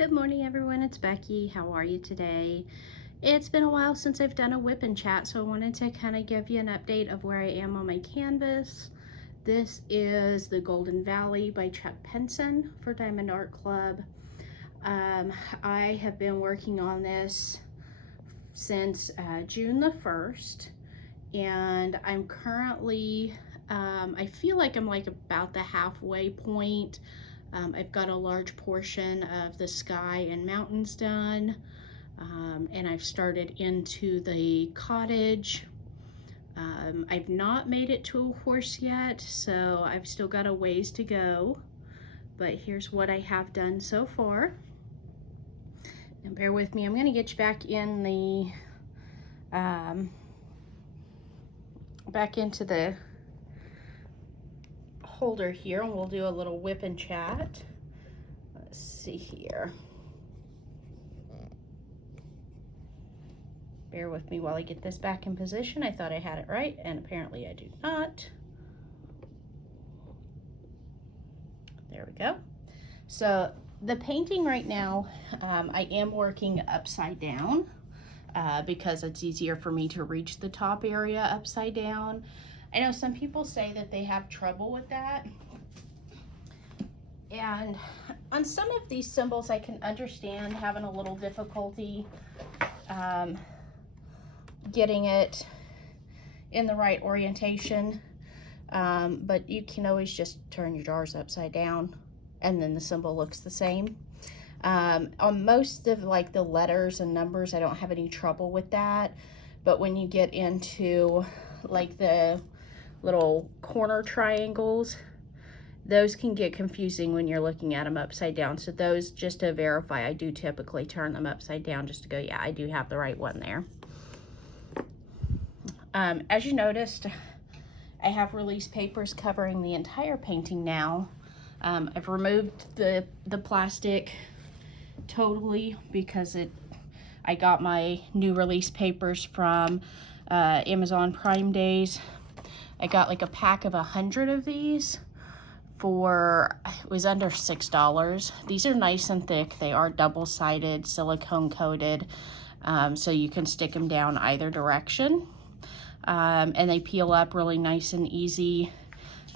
Good morning, everyone. It's Becky. How are you today? It's been a while since I've done a whip and chat, so I wanted to kind of give you an update of where I am on my canvas. This is the Golden Valley by Chuck Pinson for Diamond Art Club. I have been working on this since June the 1st, and I'm currently, I feel like I'm like about the halfway point. I've got a large portion of the sky and mountains done, and I've started into the cottage. I've not made it to a horse yet, so I've still got a ways to go, but here's what I have done so far. Now bear with me, I'm going to get you back in the back into the holder here, and we'll do a little whip and chat. Let's see here. Bear with me while I get this back in position. I thought I had it right, and apparently I do not. There we go. So the painting right now, I am working upside down because it's easier for me to reach the top area upside down. I know some people say that they have trouble with that. And on some of these symbols, I can understand having a little difficulty getting it in the right orientation. But you can always just turn your jars upside down and then the symbol looks the same. On most of like the letters and numbers, I don't have any trouble with that. But when you get into like the little corner triangles, those can get confusing when you're looking at them upside down. So those, just to verify, I do typically turn them upside down just to go, yeah, I do have the right one there. As you noticed, I have release papers covering the entire painting now. I've removed the plastic totally because I got my new release papers from Amazon Prime Days. I got like a pack of 100 of these for, it was under $6. These are nice and thick. They are double-sided, silicone coated, so you can stick them down either direction. And they peel up really nice and easy.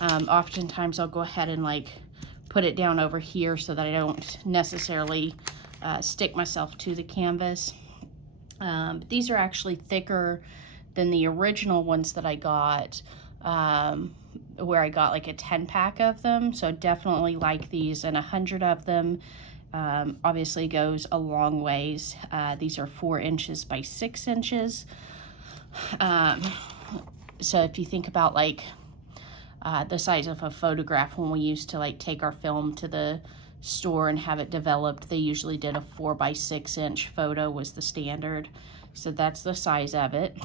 Oftentimes I'll go ahead and like put it down over here so that I don't necessarily stick myself to the canvas. But these are actually thicker than the original ones that I got, where I got like a 10-pack of them. So definitely like these, and 100 of them obviously goes a long ways. These are 4 inches by 6 inches. So if you think about like the size of a photograph, when we used to like take our film to the store and have it developed, they usually did a 4 by 6 inch photo was the standard. So that's the size of it.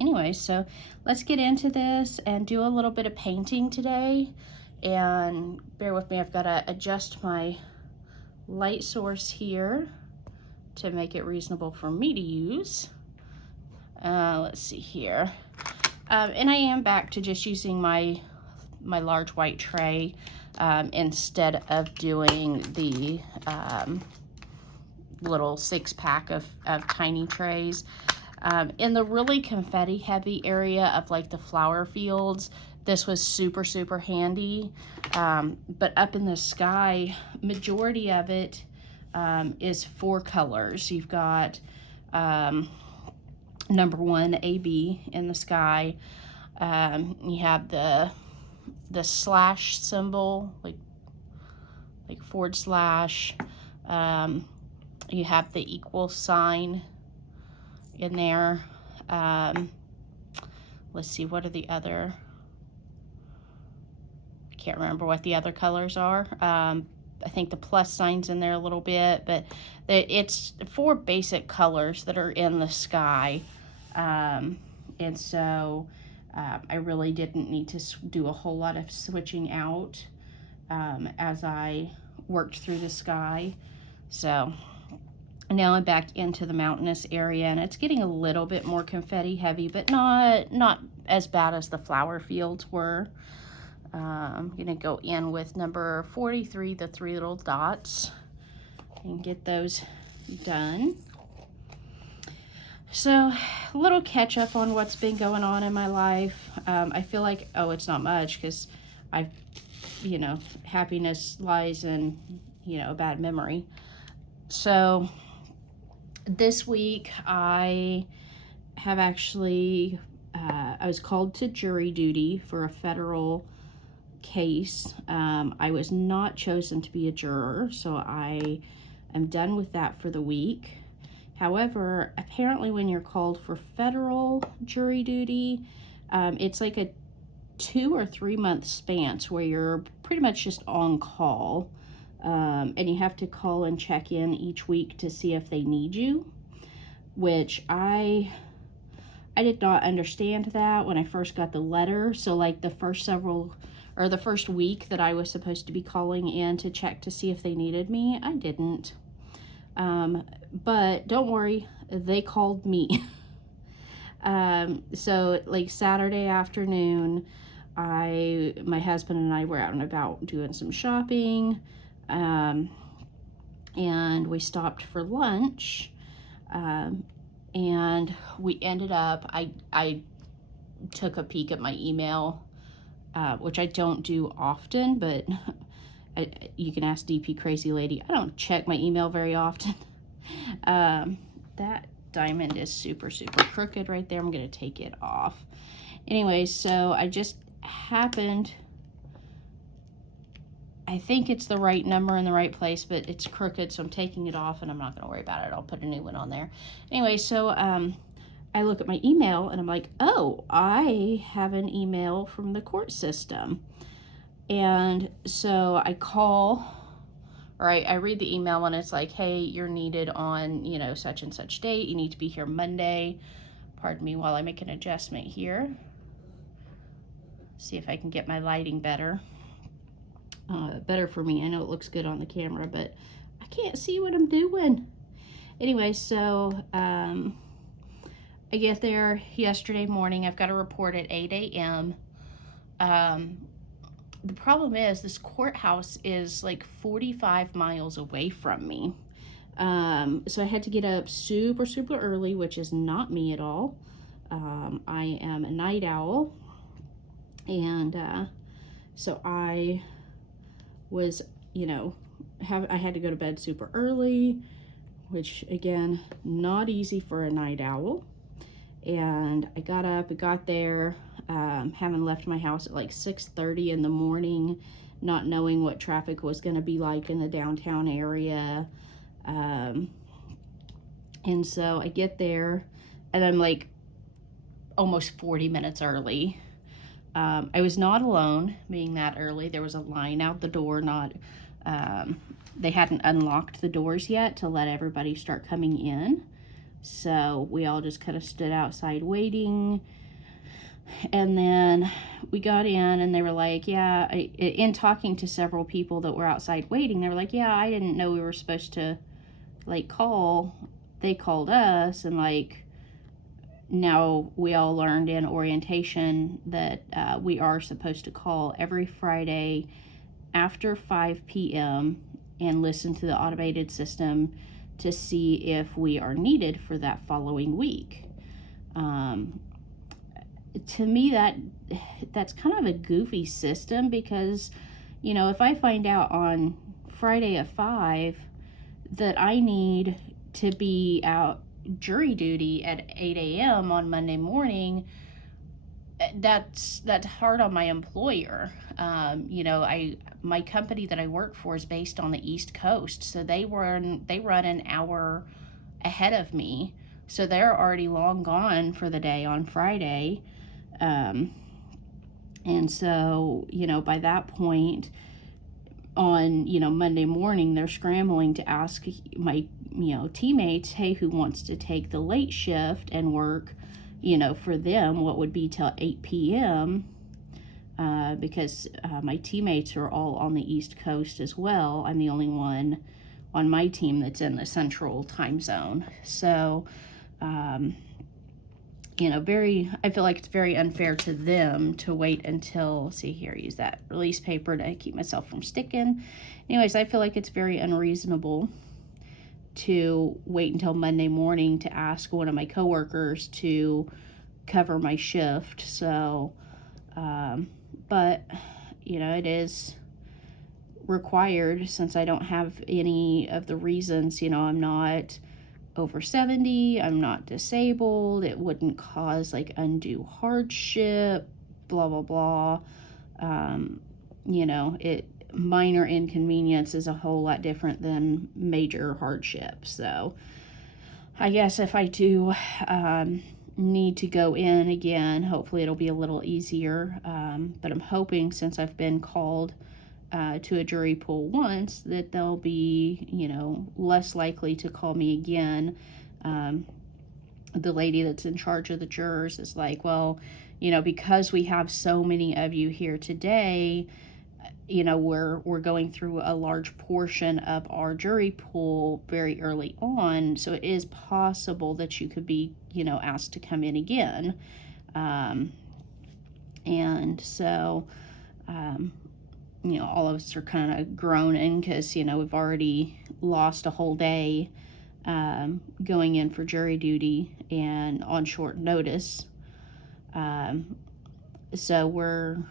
Anyway, so let's get into this and do a little bit of painting today. And bear with me, I've got to adjust my light source here to make it reasonable for me to use. Let's see here. And I am back to just using my large white tray instead of doing the little 6-pack of tiny trays. In the really confetti heavy area of like the flower fields, this was super handy. But up in the sky, majority of it is 4 colors. You've got number 1, AB in the sky. You have the slash symbol, like /. You have the equal sign in there. Let's see, what are the other? I can't remember what the other colors are. I think the plus sign's in there a little bit, but it's 4 basic colors that are in the sky. And so I really didn't need to do a whole lot of switching out as I worked through the sky. So now I'm back into the mountainous area, and it's getting a little bit more confetti heavy, but not as bad as the flower fields were. I'm gonna go in with number 43, the 3 little dots. and get those done. So, a little catch up on what's been going on in my life. I feel like, it's not much because happiness lies in, a bad memory. So, this week I have actually, I was called to jury duty for a federal case. I was not chosen to be a juror, so I am done with that for the week. However, apparently when you're called for federal jury duty, it's like a 2 or 3 month span where you're pretty much just on call. And you have to call and check in each week to see if they need you, which I did not understand that when I first got the letter. So like the first week that I was supposed to be calling in to check to see if they needed me, I didn't. But don't worry, they called me. So like Saturday afternoon, my husband and I were out and about doing some shopping, and we stopped for lunch, and we ended up, I took a peek at my email, which I don't do often, but you can ask DP Crazy Lady. I don't check my email very often. That diamond is super, super crooked right there. I'm going to take it off. Anyway, so I just happened, I think it's the right number in the right place, but it's crooked, so I'm taking it off, and I'm not going to worry about it. I'll put a new one on there. Anyway, so I look at my email, and I'm like, oh, I have an email from the court system. And so I call, or I read the email, and it's like, hey, you're needed on, such and such date. You need to be here Monday. Pardon me while I make an adjustment here. See if I can get my lighting better. Better for me. I know it looks good on the camera, but I can't see what I'm doing. Anyway, so I get there yesterday morning. I've got a report at 8 a.m. The problem is this courthouse is like 45 miles away from me. So I had to get up super, super early, which is not me at all. I am a night owl. And so I was, I had to go to bed super early, which again, not easy for a night owl. And I got up, I got there, having left my house at like 6:30 in the morning, not knowing what traffic was going to be like in the downtown area. And so I get there, and I'm like almost 40 minutes early. I was not alone being that early. There was a line out the door, they hadn't unlocked the doors yet to let everybody start coming in. So we all just kind of stood outside waiting. And then we got in, and they were like, yeah, in talking to several people that were outside waiting, they were like, yeah, I didn't know we were supposed to call. They called us, and now we all learned in orientation that we are supposed to call every Friday after 5 p.m. and listen to the automated system to see if we are needed for that following week. To me, that's kind of a goofy system, because, if I find out on Friday at 5 that I need to be out jury duty at 8 a.m. on Monday morning, that's hard on my employer. My company that I work for is based on the East Coast, so they run an hour ahead of me, so they're already long gone for the day on Friday. And so, by that point on, Monday morning, they're scrambling to ask my, teammates, hey, who wants to take the late shift and work, for them, what would be till 8 p.m., because my teammates are all on the East Coast as well. I'm the only one on my team that's in the Central time zone. So, I feel like it's very unfair to them to wait until, see here, use that release paper to keep myself from sticking. Anyways, I feel like it's very unreasonable to wait until Monday morning to ask one of my coworkers to cover my shift. So, but, you know, it is required since I don't have any of the reasons. You know, I'm not over 70, I'm not disabled, it wouldn't cause like undue hardship, blah, blah, blah. You know, minor inconvenience is a whole lot different than major hardship. So I guess if I do need to go in again, hopefully it'll be a little easier. But I'm hoping, since I've been called to a jury pool once, that they'll be, you know, less likely to call me again. The lady that's in charge of the jurors is like, well, you know, because we have so many of you here today, you know, we're going through a large portion of our jury pool very early on, so it is possible that you could be, you know, asked to come in again. And so, you know, all of us are kind of groaning because, you know, we've already lost a whole day going in for jury duty and on short notice. So we're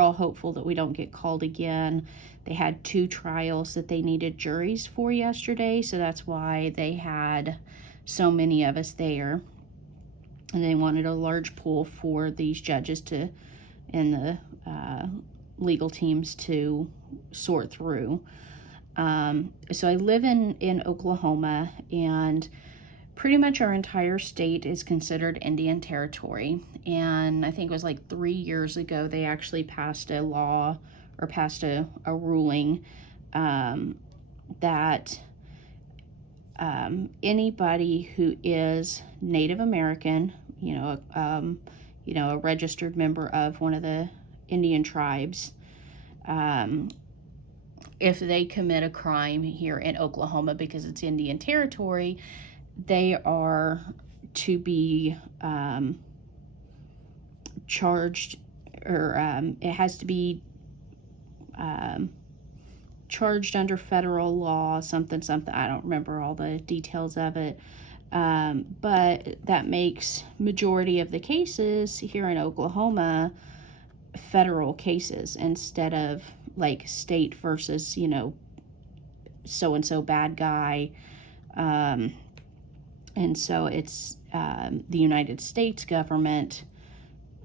all hopeful that we don't get called again. They had 2 trials that they needed juries for yesterday, so that's why they had so many of us there. And they wanted a large pool for these judges and the legal teams to sort through. So I live in Oklahoma, and pretty much our entire state is considered Indian Territory. And I think it was like 3 years ago they actually passed a law, or passed a ruling, that anybody who is Native American, a registered member of one of the Indian tribes, if they commit a crime here in Oklahoma, because it's Indian Territory, they are to be charged, or it has to be charged under federal law, something. I don't remember all the details of it. But that makes majority of the cases here in Oklahoma federal cases instead of like state versus, you know, so-and-so bad guy. And so it's the United States government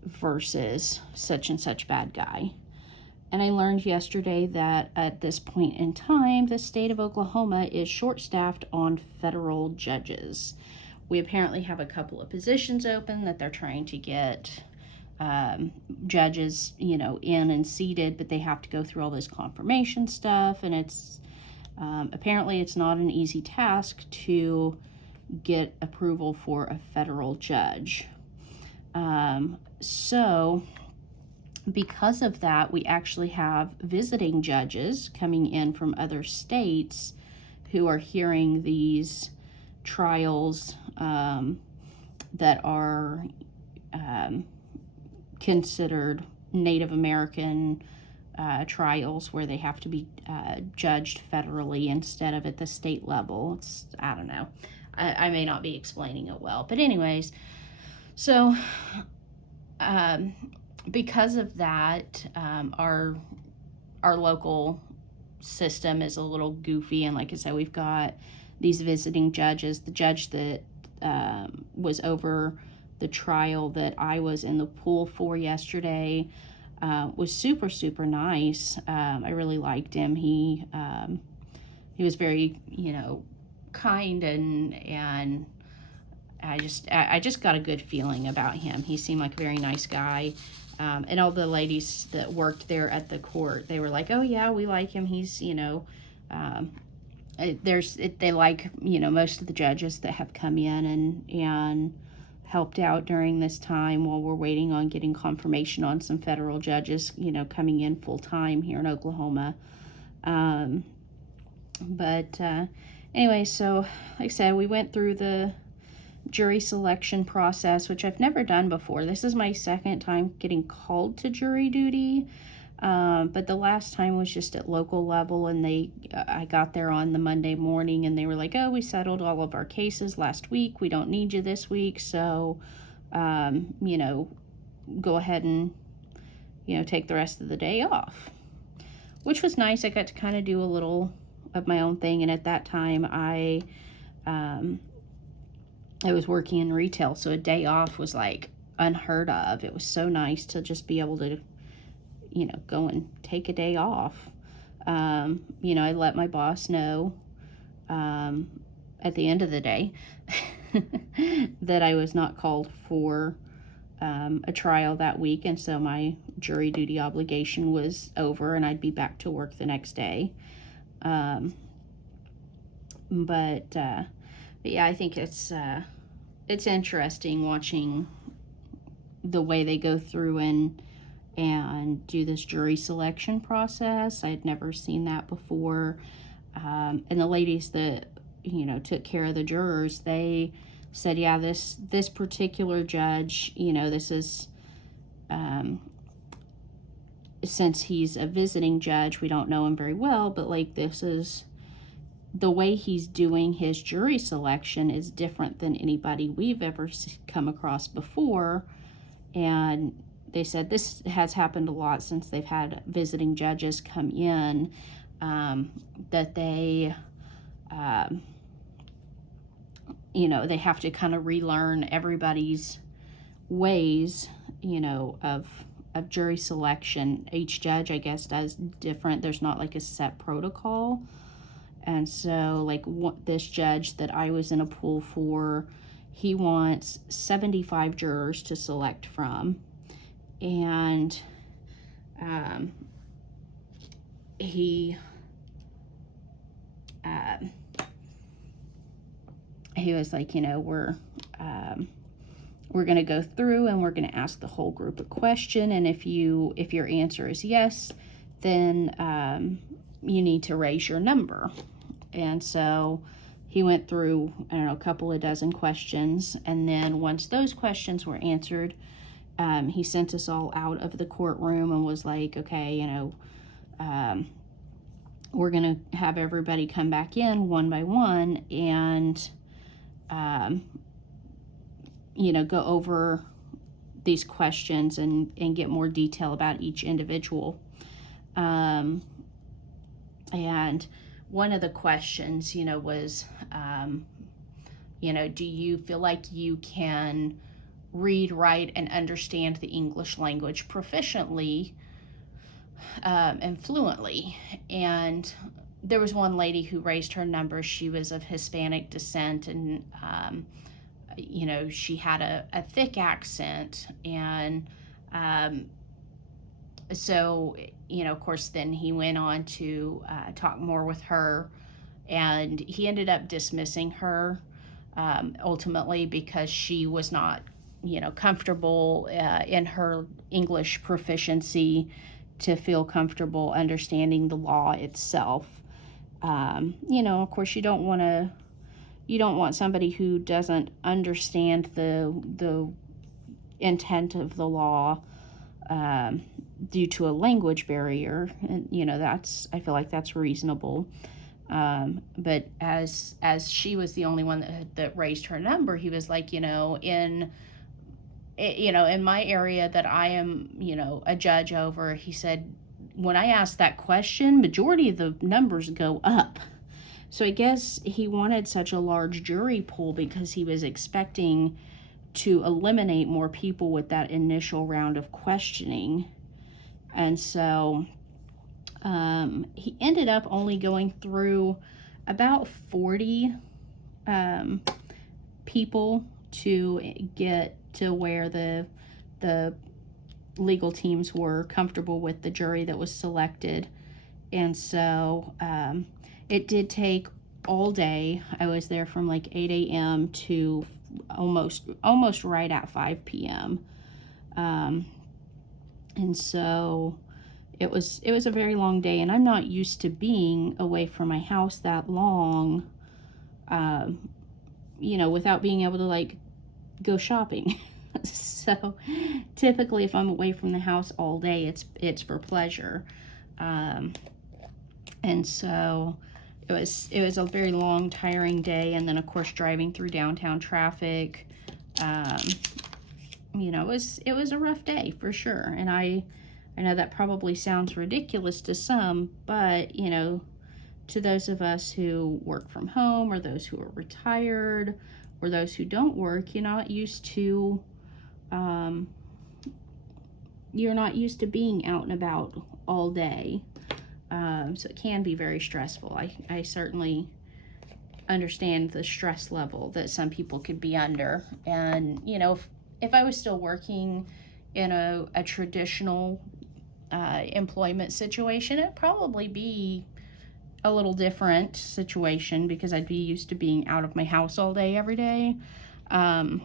versus such and such bad guy. And I learned yesterday that at this point in time, the state of Oklahoma is short-staffed on federal judges. We apparently have a couple of positions open that they're trying to get judges, you know, in and seated, but they have to go through all this confirmation stuff, and it's apparently it's not an easy task to get approval for a federal judge. So because of that, we actually have visiting judges coming in from other states who are hearing these trials that are considered Native American trials, where they have to be judged federally instead of at the state level. I don't know. I may not be explaining it well. But anyways, so because of that, our local system is a little goofy. And like I said, we've got these visiting judges. The judge that was over the trial that I was in the pool for yesterday was super, super nice. I really liked him. He was very, you know, kind, and I just got a good feeling about him. He seemed like a very nice guy. And all the ladies that worked there at the court, they were like, oh yeah, we like him. He's, you know, they like, you know, most of the judges that have come in and helped out during this time while we're waiting on getting confirmation on some federal judges, you know, coming in full time here in Oklahoma. Anyway, so like I said, we went through the jury selection process, which I've never done before. This is my second time getting called to jury duty. But the last time was just at local level, and I got there on the Monday morning, and they were like, "Oh, we settled all of our cases last week. We don't need you this week, so, you know, go ahead and, you know, take the rest of the day off," which was nice. I got to kind of do a little of my own thing, and at that time, I was working in retail, so a day off was like unheard of. It was so nice to just be able to, you know, go and take a day off. You know, I let my boss know at the end of the day that I was not called for a trial that week, and so my jury duty obligation was over, and I'd be back to work the next day. But yeah, I think it's interesting watching the way they go through and do this jury selection process. I had never seen that before. And the ladies that, you know, took care of the jurors, they said, yeah, this particular judge, you know, this is, since he's a visiting judge, we don't know him very well, but like, this is the way he's doing his jury selection is different than anybody we've ever come across before. And they said this has happened a lot since they've had visiting judges come in, that they, you know, they have to kind of relearn everybody's ways, you know, of jury selection. Each judge, I guess, does different. There's not like a set protocol. And so, like, this judge that I was in a pool for, he wants 75 jurors to select from. And he was like, you know, we're going to go through and we're going to ask the whole group a question. And if your answer is yes, then you need to raise your number. And so he went through, I don't know, a couple of dozen questions. And then once those questions were answered, he sent us all out of the courtroom and was like, okay, you know, we're going to have everybody come back in one by one and, you know, go over these questions and get more detail about each individual. And one of the questions, you know, was, you know, do you feel like you can read, write, and understand the English language proficiently and fluently? And there was one lady who raised her number. She was of Hispanic descent, and, you know, she had a thick accent. And so, you know, of course, then he went on to talk more with her, and he ended up dismissing her ultimately because she was not, you know, comfortable in her English proficiency to feel comfortable understanding the law itself. You know, of course, you don't want somebody who doesn't understand the intent of the law due to a language barrier. And, you know, I feel like that's reasonable. But as she was the only one that raised her number, he was like, you know, in my area that I am, you know, a judge over, he said, when I ask that question, majority of the numbers go up. So I guess he wanted such a large jury pool because he was expecting to eliminate more people with that initial round of questioning. And so he ended up only going through about 40 people to get to where the legal teams were comfortable with the jury that was selected. And so it did take all day. I was there from like 8 a.m. to almost right at 5 p.m. And so it was a very long day, and I'm not used to being away from my house that long, you know, without being able to like go shopping. So typically if I'm away from the house all day, it's for pleasure. And so it was a very long, tiring day. And then of course driving through downtown traffic, you know, it was a rough day for sure. And I know that probably sounds ridiculous to some, but you know, to those of us who work from home, or those who are retired, or those who don't work, you're not used to being out and about all day. So it can be very stressful. I certainly understand the stress level that some people could be under. And, you know, if I was still working in a traditional employment situation, it'd probably be a little different situation because I'd be used to being out of my house all day, every day. But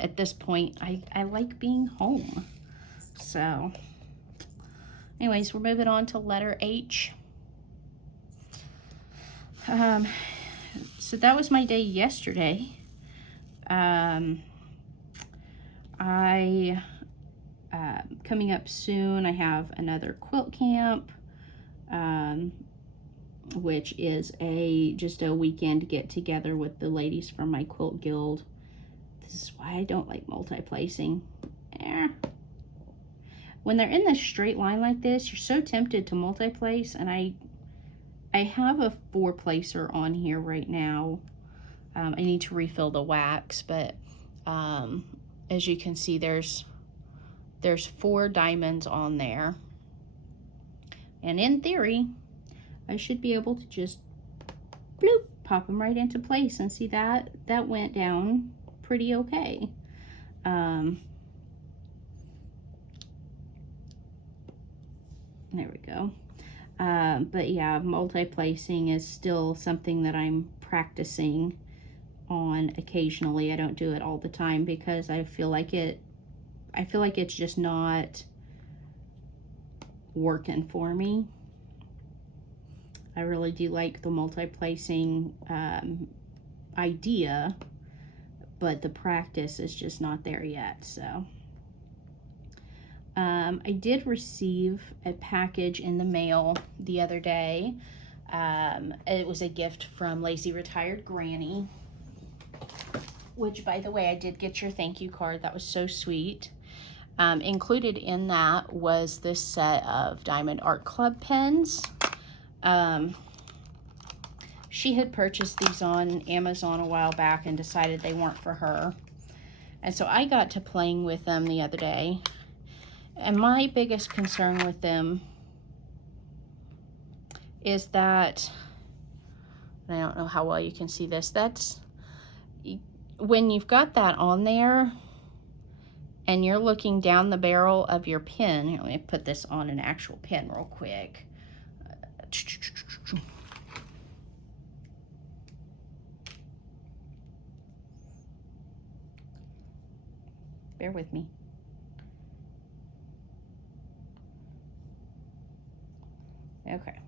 at this point, I like being home. So anyways, we're moving on to letter H. So that was my day yesterday. Coming up soon, I have another quilt camp, which is just a weekend get together with the ladies from my quilt guild. This is why I don't like multi-placing. When they're in this straight line like this, you're so tempted to multi-place, and I have a 4-placer on here right now. I need to refill the wax, but as you can see, there's 4 diamonds on there. And in theory, I should be able to just bloop, pop them right into place. And see, that went down pretty okay. There we go. But yeah, multi-placing is still something that I'm practicing on occasionally. I don't do it all the time because I feel like it's just not working for me. I really do like the multi-placing idea, but the practice is just not there yet. So I did receive a package in the mail the other day. It was a gift from Lazy Retired Granny, which, by the way, I did get your thank you card. That was so sweet. Included in that was this set of Diamond Art Club pens. She had purchased these on Amazon a while back and decided they weren't for her. And so I got to playing with them the other day. And my biggest concern with them is that, and I don't know how well you can see this, that's when you've got that on there and you're looking down the barrel of your pen. Here, let me put this on an actual pen real quick. Bear with me. Okay.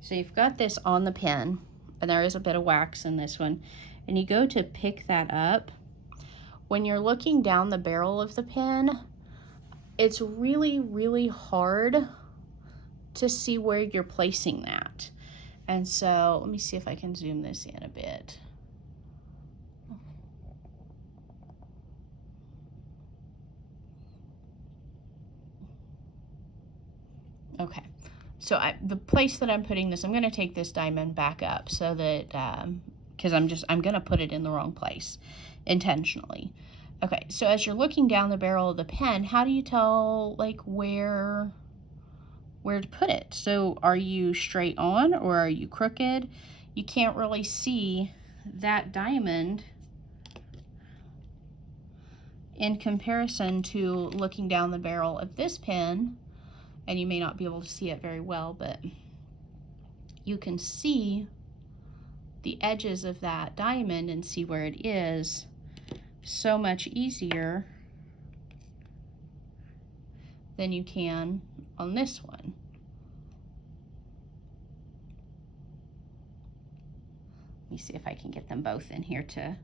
So you've got this on the pen, and there is a bit of wax in this one, and you go to pick that up. When you're looking down the barrel of the pen, it's really, really hard to see where you're placing that. And so let me see if I can zoom this in a bit. Okay, so the place that I'm putting this, I'm going to take this diamond back up so that, because I'm going to put it in the wrong place intentionally. Okay, so as you're looking down the barrel of the pen, how do you tell, like, where to put it? So are you straight on or are you crooked? You can't really see that diamond in comparison to looking down the barrel of this pen. And you may not be able to see it very well, but you can see the edges of that diamond and see where it is so much easier than you can on this one. Let me see if I can get them both in here to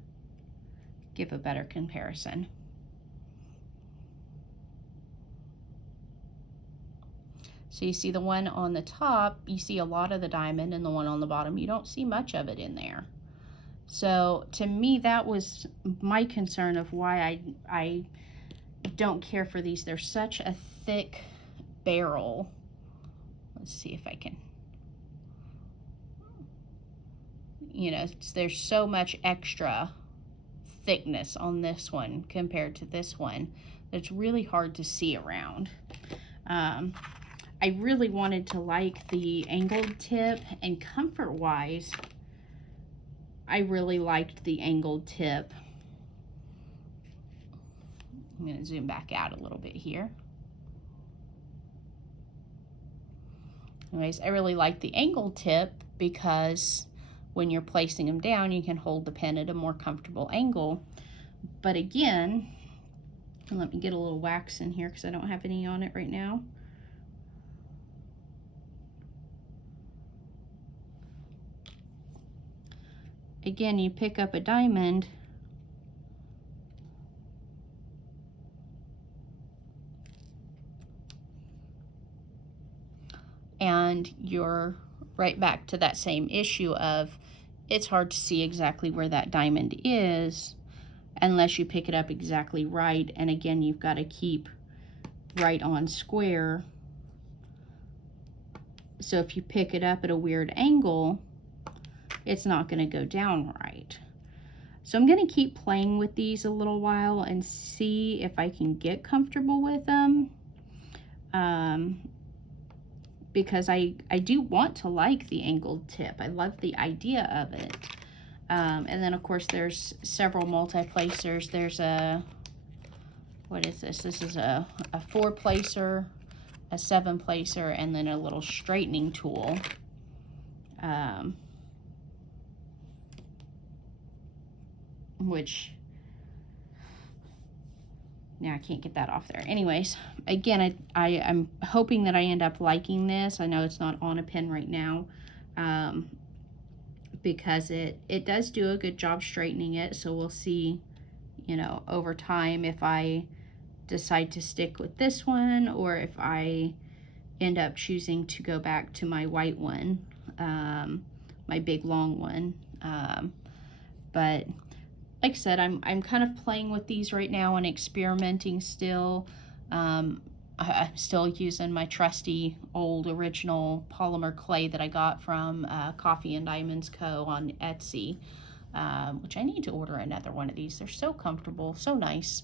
give a better comparison. So you see the one on the top, you see a lot of the diamond, and the one on the bottom, you don't see much of it in there. So to me, that was my concern of why I don't care for these. They're such a thick barrel. Let's see if I can, you know, there's so much extra thickness on this one compared to this one. It's really hard to see around. I really wanted to like the angled tip, and comfort wise, I really liked the angled tip. I'm going to zoom back out a little bit here. Anyways, I really like the angled tip because when you're placing them down, you can hold the pen at a more comfortable angle. But again, let me get a little wax in here because I don't have any on it right now. Again, you pick up a diamond, and you're right back to that same issue of it's hard to see exactly where that diamond is unless you pick it up exactly right. And again, you've got to keep right on square. So if you pick it up at a weird angle, it's not going to go down right. So I'm going to keep playing with these a little while and see if I can get comfortable with them. Because I do want to like the angled tip. I love the idea of it. And then of course there's several multi-placers. There's a, what is this? This is a 4-placer, a 7-placer, and then a little straightening tool. Which, now I can't get that off there. Anyways, again, I'm hoping that I end up liking this. I know it's not on a pen right now, because it does do a good job straightening it. So we'll see, you know, over time if I decide to stick with this one or if I end up choosing to go back to my white one, my big long one. But like I said, I'm kind of playing with these right now and experimenting still. I'm still using my trusty old original polymer clay that I got from Coffee and Diamonds Co. on Etsy, which I need to order another one of these. They're so comfortable, so nice.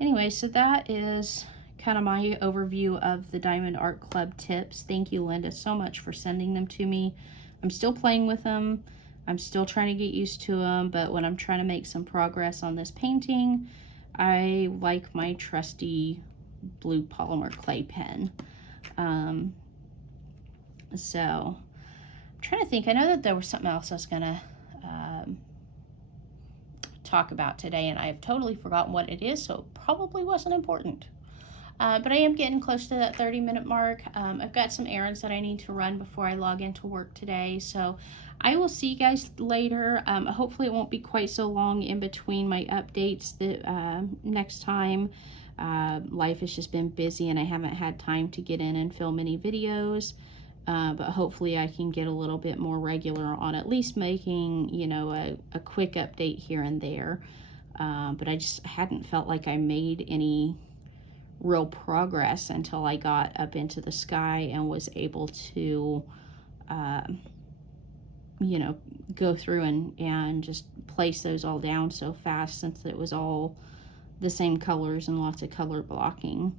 Anyway, so that is kind of my overview of the Diamond Art Club tips. Thank you, Linda, so much for sending them to me. I'm still playing with them. I'm still trying to get used to them, but when I'm trying to make some progress on this painting, I like my trusty blue polymer clay pen. So I'm trying to think. I know that there was something else I was gonna talk about today, and I have totally forgotten what it is, so it probably wasn't important. But I am getting close to that 30-minute mark. I've got some errands that I need to run before I log into work today, so I will see you guys later. Hopefully it won't be quite so long in between my updates next time. Life has just been busy and I haven't had time to get in and film any videos, but hopefully I can get a little bit more regular on at least making, you know, a quick update here and there. But I just hadn't felt like I made any real progress until I got up into the sky and was able to you know, go through and just place those all down so fast, since it was all the same colors and lots of color blocking.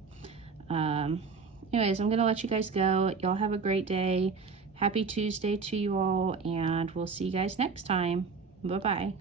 Anyways, I'm gonna let you guys go. Y'all have a great day. Happy Tuesday to you all, and we'll see you guys next time. Bye-bye.